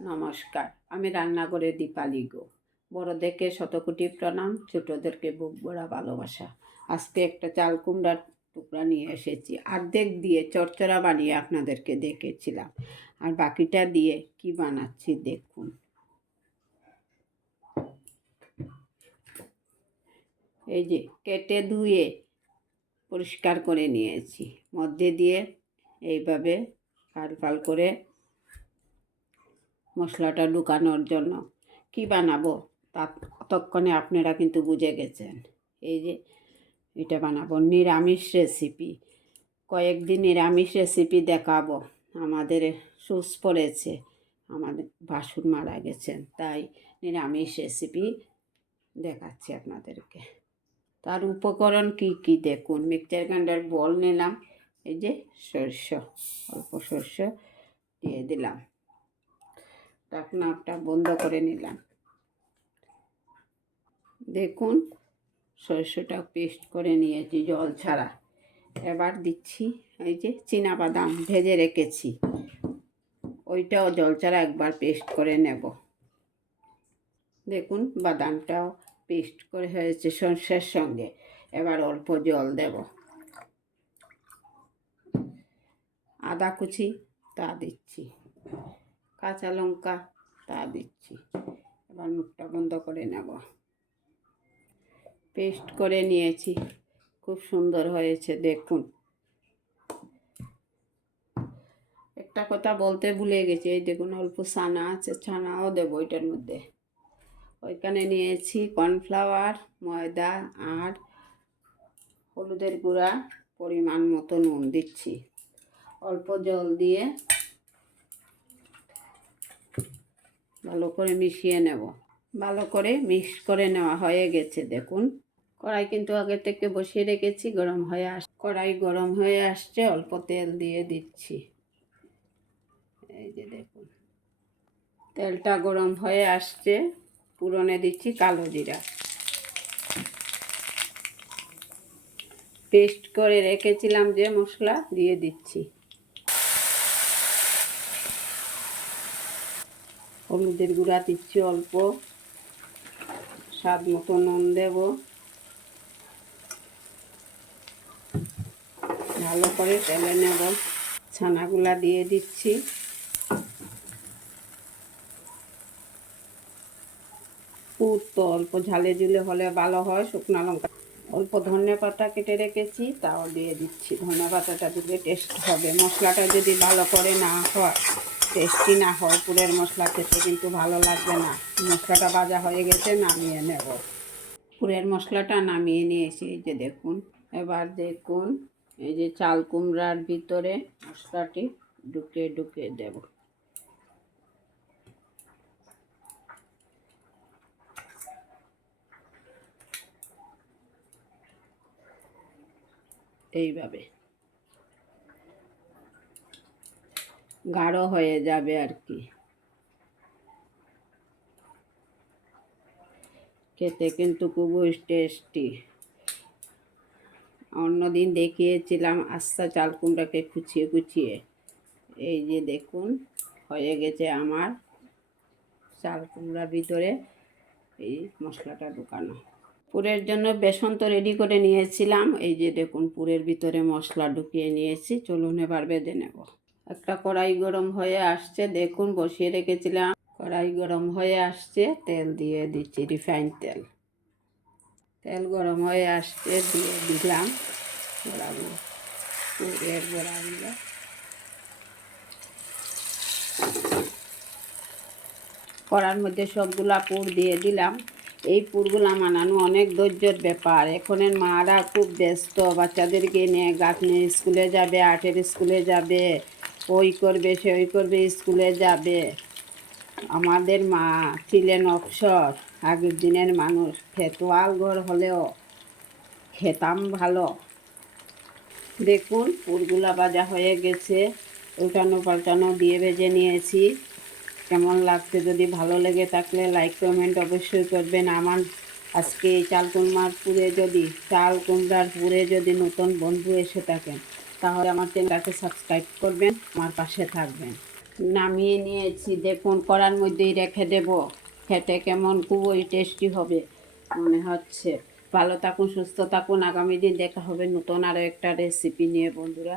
নমস্কার, আমি রান্নাঘরে দীপালি গো। বড়দেরকে শতকোটি প্রণাম, ছোটদেরকে বুক বড়া ভালোবাসা। আজকে একটা চাল কুমড়ার টুকরা নিয়ে এসেছি। অর্ধেক দিয়ে চরচড়া বানিয়ে আপনাদেরকে দেখেছিলাম। আর বাকিটা দিয়ে কি বানাচ্ছি দেখুন। এই যে কেটে ধুয়ে পরিষ্কার করে নিয়েছি। মধ্যে দিয়ে এইভাবে ফাল ফাল করে মশলাটা ঢুকানোর জন্য। কি বানাবো? তা ততক্ষণে আপনারা কিন্তু বুঝে গেছেন। এই যে, এটা বানাবো। নিরামিষ রেসিপি। কয়েকদিন নিরামিষ রেসিপি দেখাবো। আমাদের সুস পড়েছে। আমাদের বাসুর মারা গেছেন। তাই নিরামিষ রেসিপি দেখাচ্ছি আপনাদেরকে। তার উপকরণ কি কি দেখুন? মিক্সচার গ্রাইন্ডার বল নিলাম। এই যে সরষ, অল্প সরষ দিয়ে দিলাম। ঢাকনাটা বন্ধ করে নিলাম। দেখুন সরষেটা পেস্ট করে নিয়েছি জল ছাড়া। এবার দিচ্ছি এই যে বাদাম ভেজে রেখেছি। ওইটাও জল ছাড়া একবার পেস্ট করে নেব। দেখুন, বাদামটাও পেস্ট করে হয়েছে সরষের সঙ্গে। এবার অল্প জল দেব। আদা কুচি তা দিচ্ছি। কাঁচা লঙ্কা, তা দিচ্ছি। এবার মুখটা বন্ধ করে নেব। পেস্ট করে নিয়েছি। খুব সুন্দর হয়েছে, দেখুন। একটা কথা বলতে ভুলে গেছি, এই দেখুন অল্প ছানা আছে, ছানাও দেবো ওইটার মধ্যে। ওইখানে নিয়েছি কর্নফ্লাওয়ার, ময়দা আর হলুদের গুঁড়া, পরিমাণ মতো নুন দিচ্ছি। অল্প জল দিয়ে ভালো করে মিশিয়ে নেব। ভালো করে মিক্স করে নেওয়া হয়ে গেছে, দেখুন। কড়াই কিন্তু আগে থেকে বসিয়ে রেখেছি, গরম হয়ে আস, কড়াই গরম হয়ে আসছে, অল্প তেল দিয়ে দিচ্ছি। এই যে দেখুন, তেলটা গরম হয়ে আসছে, পুরনে দিচ্ছি কালো জিরা। পেস্ট করে রেখেছিলাম যে মশলা, দিয়ে দিচ্ছি। হলুদের গুঁড়া দিচ্ছি অল্প। স্বাদ মতো নুন দেব। ভালো করে তেলে নেব। ছানাগুলা দিয়ে দিচ্ছি। পুর তো অল্প ঝালে ঝুলে হলে ভালো হয়, শুকনো লঙ্কা। অল্প ধনে পাতা কেটে রেখেছি, তাও দিয়ে দিচ্ছি। ধনে পাতাটা দিলে টেস্ট হবে। মশলাটা যদি ভালো করে না হয়। টেস্টি না হয়, পুরের মশলা খেতে কিন্তু ভালো লাগবে না। মশলাটা ভাজা হয়ে গেছে, নামিয়ে নেব। পুরের মশলাটা নামিয়ে নিয়েছি, এই যে দেখুন। এবার দেখুন, এই যে চাল কুমড়ার ভিতরে মশলাটি ঢুকে ঢুকে দেব। এইভাবে। গাঢ় হয়ে যাবে আর কি। খেতে কিন্তু খুবই টেস্টি অন্যদিন দেখিয়েছিলাম আস্তা চাল কুমড়াকে কুচিয়ে কুচিয়ে। এই যে দেখুন, হয়ে গেছে আমার চাল কুমড়ার ভিতরে এই মশলাটা ঢুকানো। পুরের জন্য বেসন তো রেডি করে নিয়েছিলাম। এই যে দেখুন, পুরের ভিতরে মশলা ঢুকিয়ে নিয়েছি। চলুন এবার বেঁধে নেব। একটা কড়াই গরম হয়ে আসছে, দেখুন বসিয়ে রেখেছিলাম। কড়াই গরম হয়ে আসছে, তেল দিয়ে দিচ্ছি রিফাইন তেল। তেল গরম হয়ে আসছে, দিয়ে দিলাম কড়ার মধ্যে সবগুলা পুর দিয়ে দিলাম। এই পুরগুলা মানানো অনেক ধৈর্যের ব্যাপার। এখনের মারা খুব ব্যস্ত, বাচ্চাদেরকে নিয়ে গাছ নিয়ে স্কুলে যাবে, আর্টের স্কুলে যাবে। ওই করবে সে ওই করবে, স্কুলে যাবে। আমাদের মা ছিলেন অবসর আগের দিনের মানুষ। খেতোয়াল ঘর হলেও খেতাম ভালো। দেখুন, পুরগুলা ভাজা হয়ে গেছে। উল্টানো পাল্টানো দিয়ে ভেজে নিয়েছি। কেমন লাগছে? যদি ভালো লেগে থাকলে লাইক, কমেন্ট অবশ্যই করবেন। আমার আজকে এই পুরে যদি চাল কুমড়ার পুরে যদি নতুন বন্ধু এসে থাকেন। তাহলে আমার চ্যানেলটাকে সাবস্ক্রাইব করবেন, আমার পাশে থাকবেন। নামিয়ে নিয়েছি, দেখুন, কড়ার মধ্যেই রেখে দেব। খেতে কেমন, খুবই টেস্টি হবে, মনে হচ্ছে। ভালো থাকুন, সুস্থ থাকুন, আগামী দিন দেখা হবে নতুন আরও একটা রেসিপি নিয়ে, বন্ধুরা।